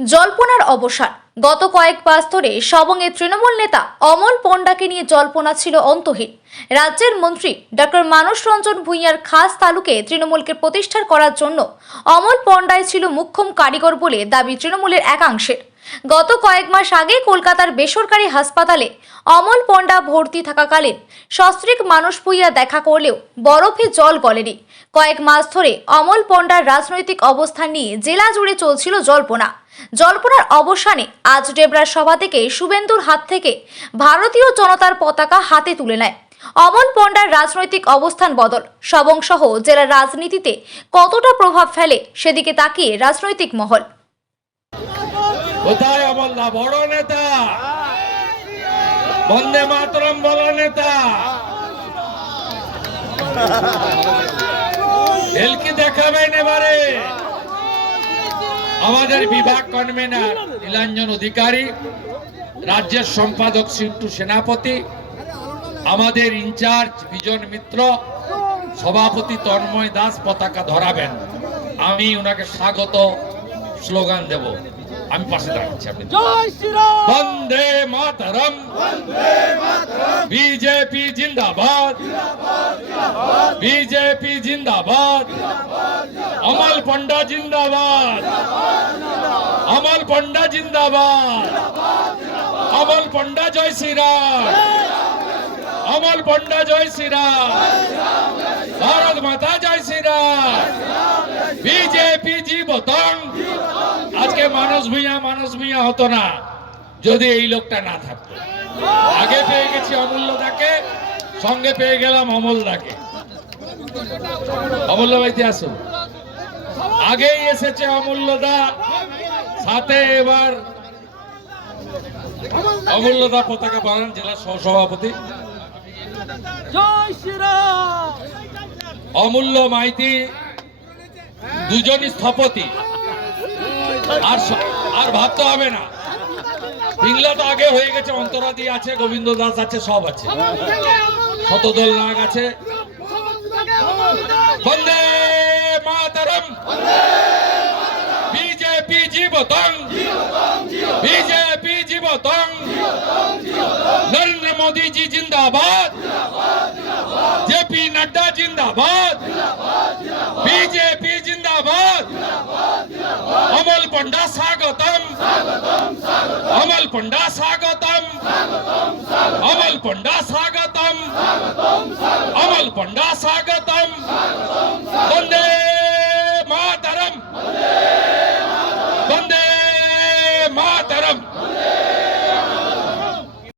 জল্পনার অবসান। গত কয়েক মাস ধরে সবংয়ের তৃণমূল নেতা অমল পণ্ডাকে নিয়ে জল্পনা ছিল অন্তহীন। রাজ্যের মন্ত্রী ডক্টর মানস রঞ্জন ভূঁইয়ার খাস তালুকে তৃণমূলকে প্রতিষ্ঠা করার জন্য অমল পণ্ডাই ছিল মুখ্যম কারিগর বলে দাবি তৃণমূলের একাংশের। গত কয়েক মাস আগে কলকাতার বেসরকারি হাসপাতালে অমল পণ্ডা ভর্তি থাকাকালীন সস্ত্রীক মানস ভূঁইয়া দেখা করলেও বরফে জল গলেনি। কয়েক মাস ধরে অমল পণ্ডার রাজনৈতিক অবস্থান নিয়ে জেলা জুড়ে চলছিল জল্পনার অবসানে আজ ডেবরার সভা থেকে শুভেন্দুর হাত থেকে ভারতীয় জনতার পতাকা হাতে তুলে নেয়। অমল পণ্ডার রাজনৈতিক অবস্থান বদল সবং সহ জেলার রাজনীতিতে কতটা প্রভাব ফেলে সেদিকে তাকিয়ে রাজনৈতিক মহল। কোথায় অমলদা? বড় নেতা, বন্দে মাতরম বড় নেতা, এলকি দেখাবেন এবারে। আমাদের বিভাগ কনভেনার নীলাঞ্জন অধিকারী, রাজ্যের সম্পাদক সিন্টু সেনাপতি, আমাদের ইনচার্জ বিজন মিত্র, সভাপতি তন্ময় দাস পতাকা ধরাবেন। আমি ওনাকে স্বাগত স্লোগান দেব। আমি পাশে দাঁড়াচ্ছি। আপনি বন্দে মাতরম, বিজেপি জিন্দাবাদ, বিজেপি জিন্দাবাদ, অমল পণ্ডা জিন্দাবাদ, অমল পণ্ডা জিন্দাবাদ, অমল পণ্ডা জয় শ্রীরাম, অমল পণ্ডা জয় শ্রীরাম, ভারত মাতা জয় শ্রীরাম, বিজেপি জীবতং। আজকে মানস ভূঁইয়া হতো না যদি এই লোকটা না থাকতো। আগে পেয়ে গেছি অমূল্যদাকে, সঙ্গে পেয়ে গেলাম অমলদাকে। অমূল্য ভাইতে আসুন। আগেই এসেছে অমূল্যদা, সাথে এবার অমূল্যদা পতাকা বানান, জেলা সহসভাপতি অমূল্য মাইতি, দুজনই স্থপতি। আর ভাবতে হবে না, পিংলা তো আগে হয়ে গেছে, অন্তরাদি আছে, গোবিন্দ দাস আছে, সব আছে, শতদল নাগ আছে। বন্দে মাতরম, বিজেপি জীবতং, বিজেপি জীবতং, নরেন্দ্র মোদী জি জিন্দাবাদ, জেপি নড্ডা জিন্দাবাদ, বিজেপি জিন্দাবাদ, অমল পণ্ডা স্বাগতম, অমল পণ্ডা স্বাগতম, অমল পণ্ডা স্বাগতম, অমল পণ্ডা স্বাগতম। বন্দে মাতরম, বন্দে মাতরম।